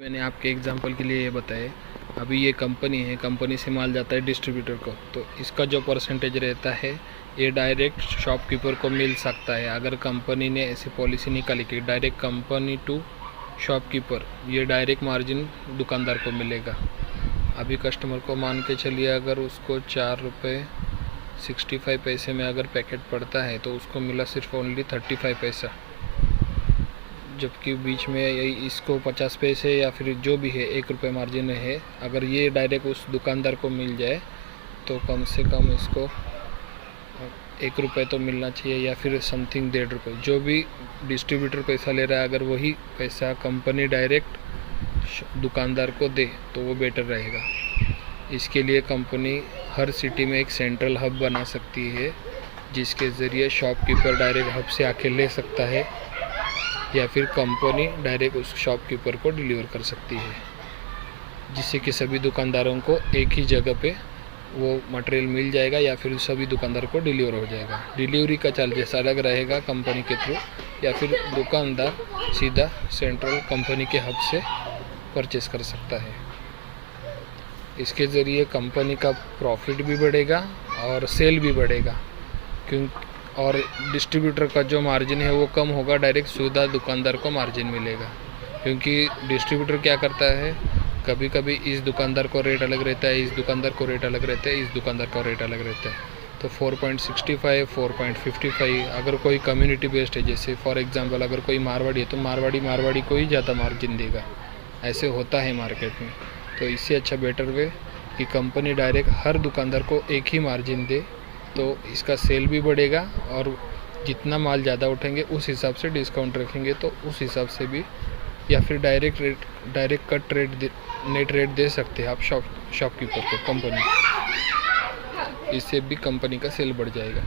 मैंने आपके एग्जांपल के लिए ये बताया। अभी ये कंपनी है, कंपनी से माल जाता है डिस्ट्रीब्यूटर को, तो इसका जो परसेंटेज रहता है ये डायरेक्ट शॉपकीपर को मिल सकता है। अगर कंपनी ने ऐसी पॉलिसी निकाली कि डायरेक्ट कंपनी टू शॉपकीपर, ये डायरेक्ट मार्जिन दुकानदार को मिलेगा। अभी कस्टमर को मान के चलिए, अगर उसको 4 रुपये 65 पैसे में अगर पैकेट पड़ता है तो उसको मिला सिर्फ ओनली 35 पैसा, जबकि बीच में इसको 50 पैसे या फिर जो भी है 1 रुपये मार्जिन है। अगर ये डायरेक्ट उस दुकानदार को मिल जाए तो कम से कम इसको 1 रुपये तो मिलना चाहिए, या फिर समथिंग 1.5 रुपये, जो भी डिस्ट्रीब्यूटर पैसा ले रहा है अगर वही पैसा कंपनी डायरेक्ट दुकानदार को दे तो वो बेटर रहेगा। इसके लिए कंपनी हर सिटी में एक सेंट्रल हब बना सकती है, जिसके ज़रिए शॉपकीपर डायरेक्ट हब से आके ले सकता है, या फिर कंपनी डायरेक्ट उस शॉपकीपर को डिलीवर कर सकती है, जिससे कि सभी दुकानदारों को एक ही जगह पे वो मटेरियल मिल जाएगा, या फिर सभी दुकानदार को डिलीवर हो जाएगा। डिलीवरी का चार्जेस अलग रहेगा कंपनी के थ्रू, या फिर दुकानदार सीधा सेंट्रल कंपनी के हब से परचेस कर सकता है। इसके ज़रिए कंपनी का प्रॉफिट भी बढ़ेगा और सेल भी बढ़ेगा, और डिस्ट्रीब्यूटर का जो मार्जिन है वो कम होगा, डायरेक्ट सीधा दुकानदार को मार्जिन मिलेगा। क्योंकि डिस्ट्रीब्यूटर क्या करता है, कभी कभी इस दुकानदार को रेट अलग रहता है, इस दुकानदार को रेट अलग रहता है, इस दुकानदार का रेट अलग रहता है। तो 4.65, 4.55, अगर कोई कम्युनिटी बेस्ड है, जैसे फॉर एग्जांपल अगर कोई मारवाड़ी है तो मारवाड़ी को ही ज़्यादा मार्जिन देगा। ऐसे होता है मार्केट में। तो इससे अच्छा बेटर वे कि कंपनी डायरेक्ट हर दुकानदार को एक ही मार्जिन दे, तो इसका सेल भी बढ़ेगा, और जितना माल ज़्यादा उठेंगे उस हिसाब से डिस्काउंट रखेंगे, तो उस हिसाब से भी, या फिर direct cut rate net rate दे सकते हैं आप शॉपकीपर को कंपनी। इससे भी कंपनी का सेल बढ़ जाएगा।